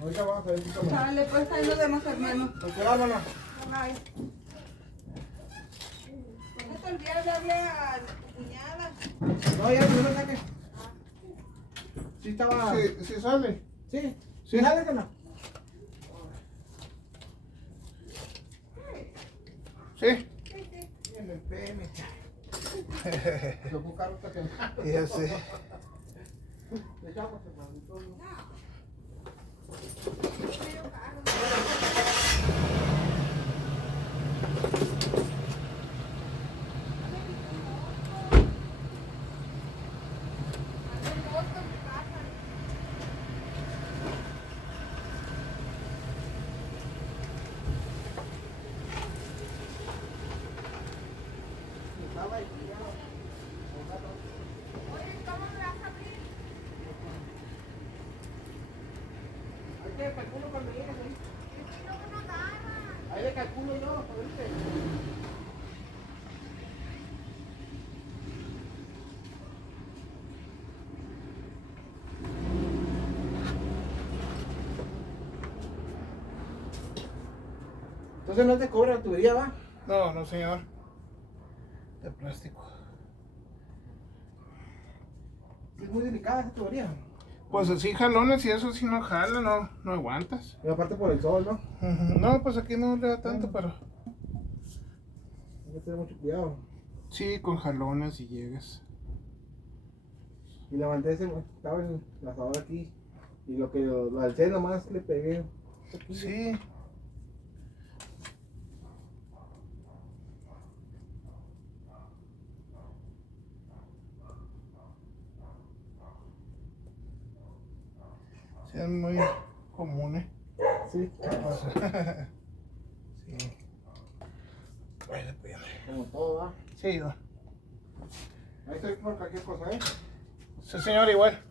Ahorita vamos a ver si estamos. Dale, pues ahí nos vemos, hermano. ¿Por qué vámonos? Bye. No te olvides de hablarle a tu cuñada. No, ya no me saque. Sí estaba. Sí, sí sale. Sí. Sí sale que no. Sí. En el PM. Se fue caro esta que. Ya sé. Le echamos el maldito. Ahí calculo cuando llegues ahí. Ahí le calculo yo, ahorita. Entonces no te cobra la tubería, ¿va? No, no señor. De plástico. Es muy delicada esa tubería. Pues así jalones y eso sí no jala, no aguantas. Y aparte por el sol, ¿no? Ujú. No, pues aquí no le da tanto, pero Hay que tener mucho cuidado. sí, con jalones y llegas. Y levanté ese, estaba el asador aquí. Y lo alcé nomás le pegué. Sí. Sí, es muy común, ¿eh? Sí, Pasa. Sí. Bueno, pues. como todo, ¿va? Sí, va. Ahí estoy por cualquier cosa, ¿eh? Sí, señor, igual.